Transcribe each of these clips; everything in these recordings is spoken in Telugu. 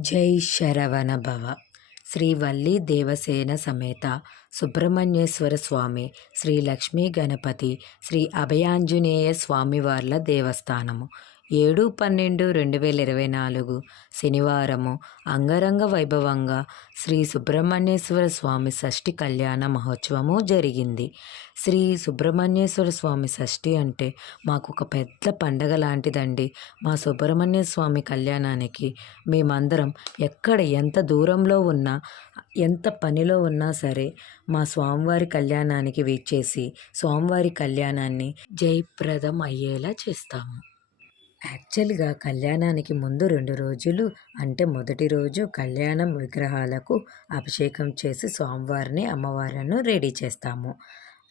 జై శరవణ భవ. శ్రీ వల్లి దేవసేన సమేత. సుబ్రహ్మణ్యేశ్వర స్వామి. శ్రీ లక్ష్మీ గణపతి. శ్రీ అభయాంజనేయ స్వామివార్ల దేవస్థానము. ఏడు పన్నెండు రెండు వేల ఇరవై నాలుగు శనివారము అంగరంగ వైభవంగా శ్రీ సుబ్రహ్మణ్యేశ్వర స్వామి షష్ఠి కళ్యాణ మహోత్సవము జరిగింది. శ్రీ సుబ్రహ్మణ్యేశ్వర స్వామి షష్ఠి అంటే మాకు ఒక పెద్ద పండగ లాంటిదండి. మా సుబ్రహ్మణ్య స్వామి కళ్యాణానికి మేమందరం ఎక్కడ ఎంత దూరంలో ఉన్నా ఎంత పనిలో ఉన్నా సరే మా స్వామివారి కళ్యాణానికి వీచేసి స్వామివారి కళ్యాణాన్ని జయప్రదం అయ్యేలా చేస్తాము. యాక్చువల్గా కళ్యాణానికి ముందు రెండు రోజులు అంటే మొదటి రోజు కళ్యాణం విగ్రహాలకు అభిషేకం చేసి స్వామివారిని అమ్మవారిని రెడీ చేస్తాము.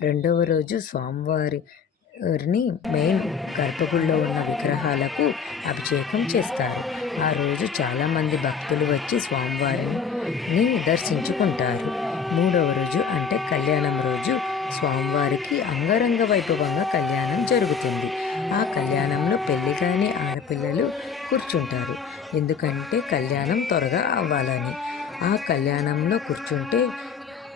రెండవ రోజు స్వామివారిని మెయిన్ గర్భగుడిలో ఉన్న విగ్రహాలకు అభిషేకం చేస్తారు. ఆ రోజు చాలామంది భక్తులు వచ్చి స్వామివారిని దర్శించుకుంటారు. మూడవ రోజు అంటే కళ్యాణం రోజు స్వామివారికి అంగరంగ వైభవంగా కళ్యాణం జరుగుతుంది. ఆ కళ్యాణంలో పెళ్ళి కాని ఆడపిల్లలు కూర్చుంటారు. ఎందుకంటే కళ్యాణం త్వరగా అవ్వాలని. ఆ కళ్యాణంలో కూర్చుంటే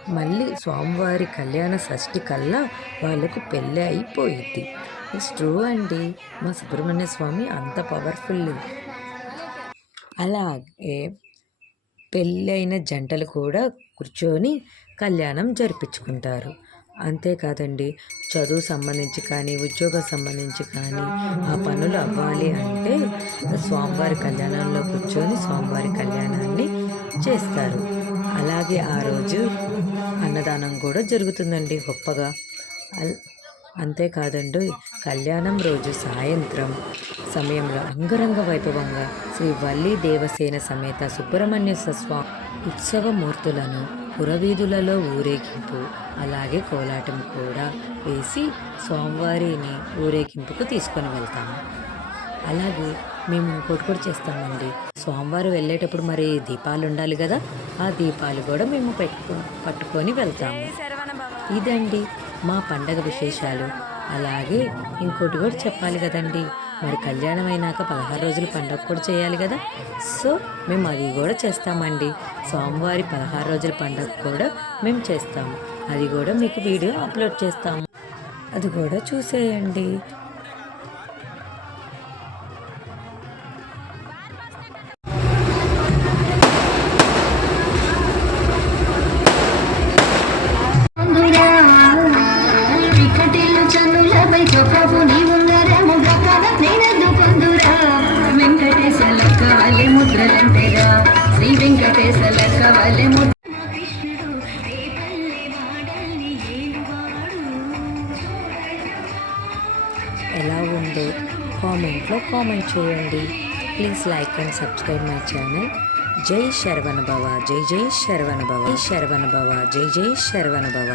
మళ్ళీ స్వామివారి కళ్యాణ షష్ఠి కల్లా వాళ్ళకు పెళ్ళి అయిపోయింది ఇట్స్ ట్రూ అండి. మా సుబ్రహ్మణ్య స్వామి అంత పవర్ఫుల్. అలాగే పెళ్ళైన జంటలు కూడా కూర్చొని కళ్యాణం జరిపించుకుంటారు. అంతేకాదండి చదువు సంబంధించి కానీ ఉద్యోగం సంబంధించి కానీ ఆ పనులు అవ్వాలి అంటే స్వామివారి కళ్యాణంలో కూర్చొని స్వామివారి కళ్యాణాన్ని చేస్తారు. అలాగే ఆ రోజు అన్నదానం కూడా జరుగుతుందండి గొప్పగా. అల్ అంతేకాదండి కళ్యాణం రోజు సాయంత్రం సమయంలో అంగరంగ వైభవంగా శ్రీ వల్లి దేవసేన సమేత సుబ్రహ్మణ్య స్వామి ఉత్సవమూర్తులను పురవీధులలో ఊరేగింపు అలాగే కోలాటం కూడా వేసి స్వామివారిని ఊరేగింపుకు తీసుకొని వెళ్తాము. అలాగే మేము ఇంకోటి కూడా చేస్తామండి. సోమవారం వెళ్ళేటప్పుడు మరి దీపాలు ఉండాలి కదా ఆ దీపాలు కూడా మేము పెట్టుకో పట్టుకొని వెళ్తాము. ఇదండి మా పండగ విశేషాలు. అలాగే ఇంకోటి కూడా చెప్పాలి కదండి. మరి కళ్యాణం అయినాక పదహారు రోజుల పండగ కూడా చేయాలి కదా. సో మేము అది కూడా చేస్తామండి. స్వామివారి పదహారు రోజుల పండగ కూడా మేము చేస్తాము. అది కూడా మీకు వీడియో అప్లోడ్ చేస్తాము. అది కూడా చూసేయండి. ముద్రలంటెగా శ్రీ వెంకటేశ లక్క వలె ముద్ర కృష్ణుడు రేపల్లె వాడల్ని ఏలువాడు ఎలా ఉందో కామెంట్లో కామెంట్ చేయండి please like and subscribe my channel జై శరవణ భవ జై జై శరవణ భవ జై శరవణ భవ జై జై శరవణ భవ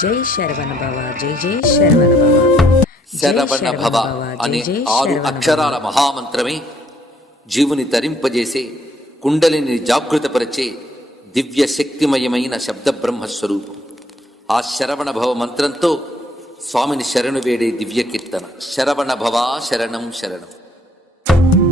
జై శరవణ భవ జై జై శరవణ భవ జై శరవణ భవ అనే జై ఆరు అక్షరాల. మహామంత్రమే జీవుని తరింపజేసే కుండలిని జాగృతపరిచే దివ్య శక్తిమయమైన శబ్ద బ్రహ్మస్వరూపం ఆ శరవణ భవ మంత్రంతో స్వామిని శరణు వేడే దివ్య కీర్తన. శరవణ భవ శరణం శరణం.